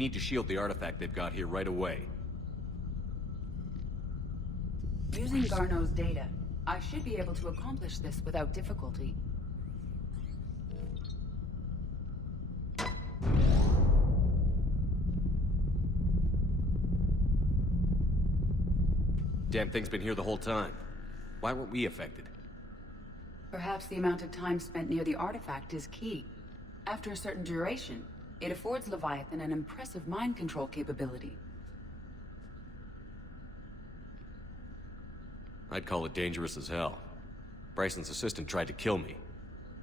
need to shield the artifact they've got here right away. Using Garneau's data, I should be able to accomplish this without difficulty. Damn thing's been here the whole time. Why weren't we affected? Perhaps the amount of time spent near the artifact is key. After a certain duration, it affords Leviathan an impressive mind control capability. I'd call it dangerous as hell. Bryson's assistant tried to kill me.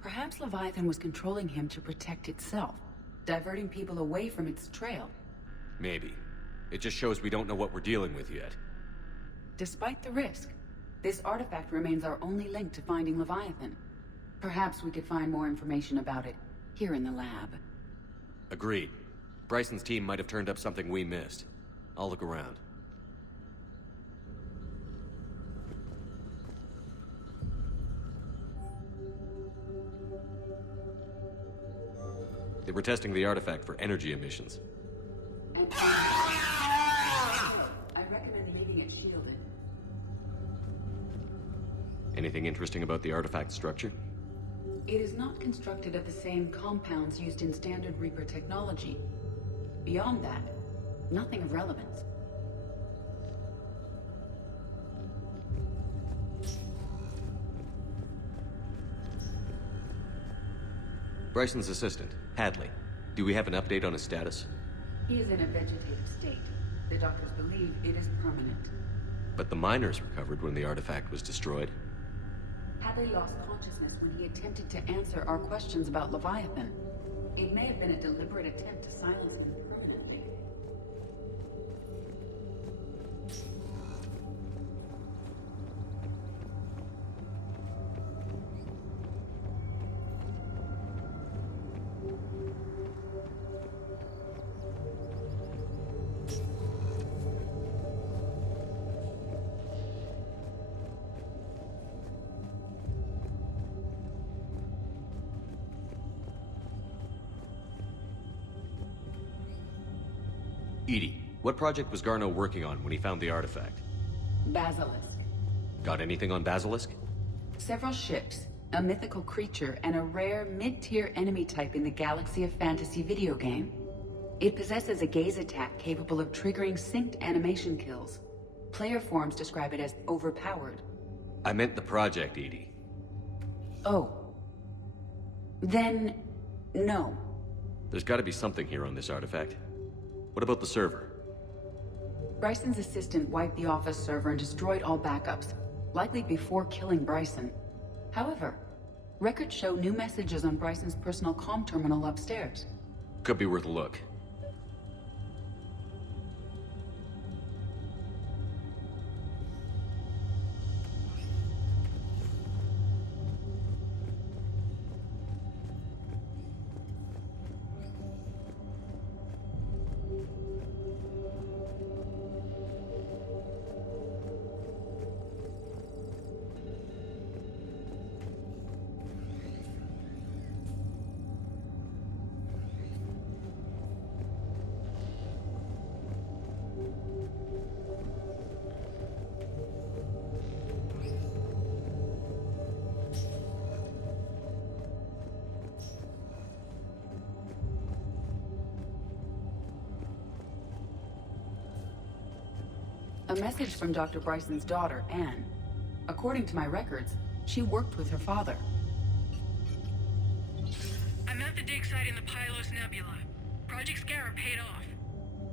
Perhaps Leviathan was controlling him to protect itself, diverting people away from its trail. Maybe. It just shows we don't know what we're dealing with yet. Despite the risk, this artifact remains our only link to finding Leviathan. Perhaps we could find more information about it here in the lab. Agreed. Bryson's team might have turned up something we missed. I'll look around. They were testing the artifact for energy emissions. I recommend leaving it shielded. Anything interesting about the artifact structure? It is not constructed of the same compounds used in standard Reaper technology. Beyond that, nothing of relevance. Bryson's assistant, Hadley. Do we have an update on his status? He is in a vegetative state. The doctors believe it is permanent. But the miners recovered when the artifact was destroyed. Hadley lost consciousness when he attempted to answer our questions about Leviathan. It may have been a deliberate attempt to silence him permanently. Edie, what project was Garneau working on when he found the artifact? Basilisk. Got anything on Basilisk? Several ships, a mythical creature, and a rare mid-tier enemy type in the Galaxy of Fantasy video game. It possesses a gaze attack capable of triggering synced animation kills. Player forums describe it as overpowered. I meant the project, Edie. Oh. Then, no. There's gotta be something here on this artifact. What about the server? Bryson's assistant wiped the office server and destroyed all backups, likely before killing Bryson. However, records show new messages on Bryson's personal comm terminal upstairs. Could be worth a look. A message from Dr. Bryson's daughter, Anne. According to my records, she worked with her father. I'm at the dig site in the Pylos Nebula. Project Scarab paid off.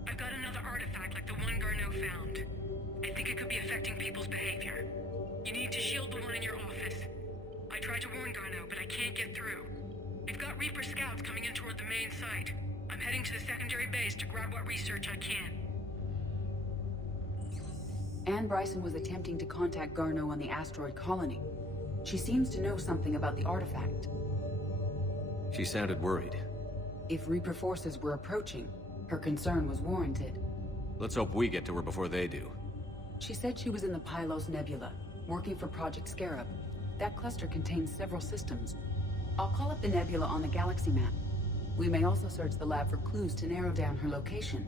I've got another artifact like the one Garneau found. I think it could be affecting people's behavior. You need to shield the one in your office. I tried to warn Garneau, but I can't get through. We've got Reaper scouts coming in toward the main site. I'm heading to the secondary base to grab what research I can. Anne Bryson was attempting to contact Garneau on the asteroid colony. She seems to know something about the artifact. She sounded worried. If Reaper forces were approaching, her concern was warranted. Let's hope we get to her before they do. She said she was in the Pylos Nebula, working for Project Scarab. That cluster contains several systems. I'll call up the nebula on the galaxy map. We may also search the lab for clues to narrow down her location.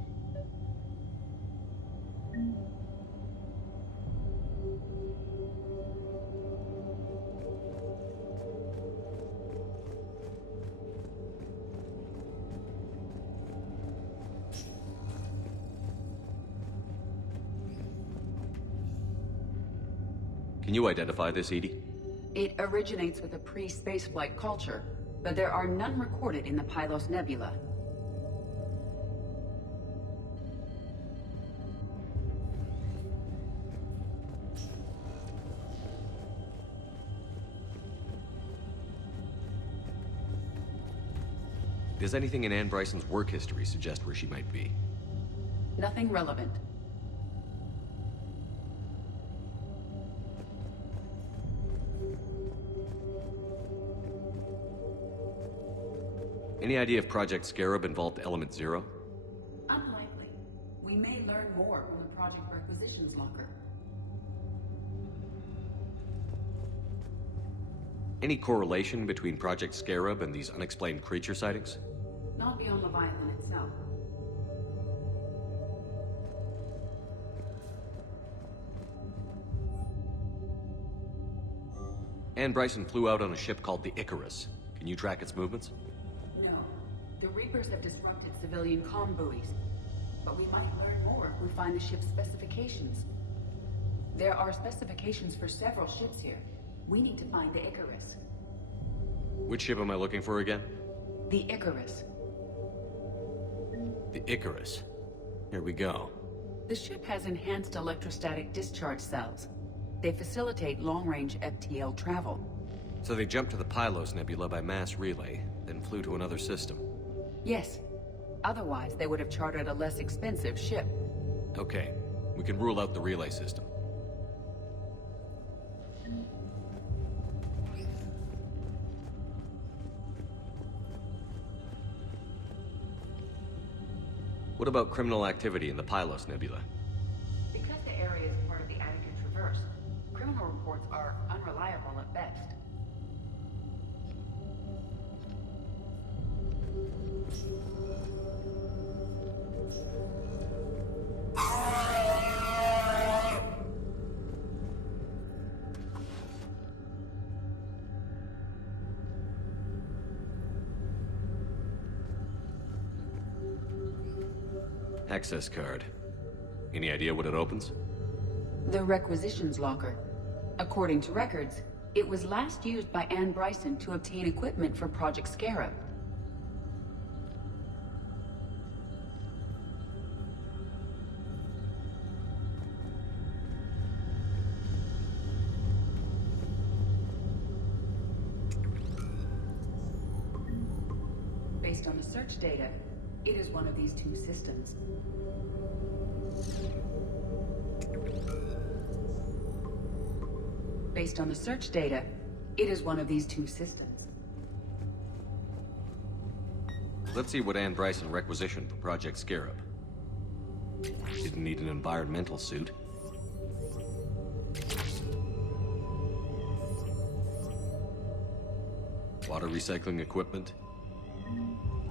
Can you identify this, Edie? It originates with a pre-spaceflight culture, but there are none recorded in the Pylos Nebula. Does anything in Anne Bryson's work history suggest where she might be? Nothing relevant. Any idea if Project Scarab involved Element Zero? Unlikely. We may learn more from the Project Requisitions Locker. Any correlation between Project Scarab and these unexplained creature sightings? Not beyond Leviathan itself. Anne Bryson flew out on a ship called the Icarus. Can you track its movements? No. The Reapers have disrupted civilian comm buoys. But we might learn more if we find the ship's specifications. There are specifications for several ships here. We need to find the Icarus. Which ship am I looking for again? The Icarus. The Icarus. Here we go. The ship has enhanced electrostatic discharge cells. They facilitate long-range FTL travel. So they jumped to the Pylos Nebula by mass relay, then flew to another system. Yes. Otherwise, they would have chartered a less expensive ship. Okay, we can rule out the relay system. What about criminal activity in the Pylos Nebula? Because the area is part of the Attica Traverse, criminal reports are unreliable at best. Access card. Any idea what it opens? The Requisitions Locker. According to records, it was last used by Anne Bryson to obtain equipment for Project Scarab. Based on the search data, it is one of these two systems. Based on the search data, it is one of these two systems. Let's see what Anne Bryson requisitioned for Project Scarab. Didn't need an environmental suit. Water recycling equipment.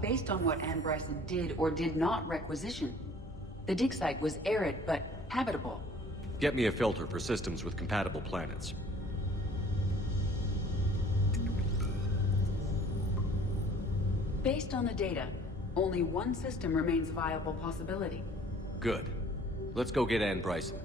Based on what Anne Bryson did or did not requisition, the dig site was arid but habitable. Get me a filter for systems with compatible planets. Based on the data, only one system remains a viable possibility. Good. Let's go get Anne Bryson.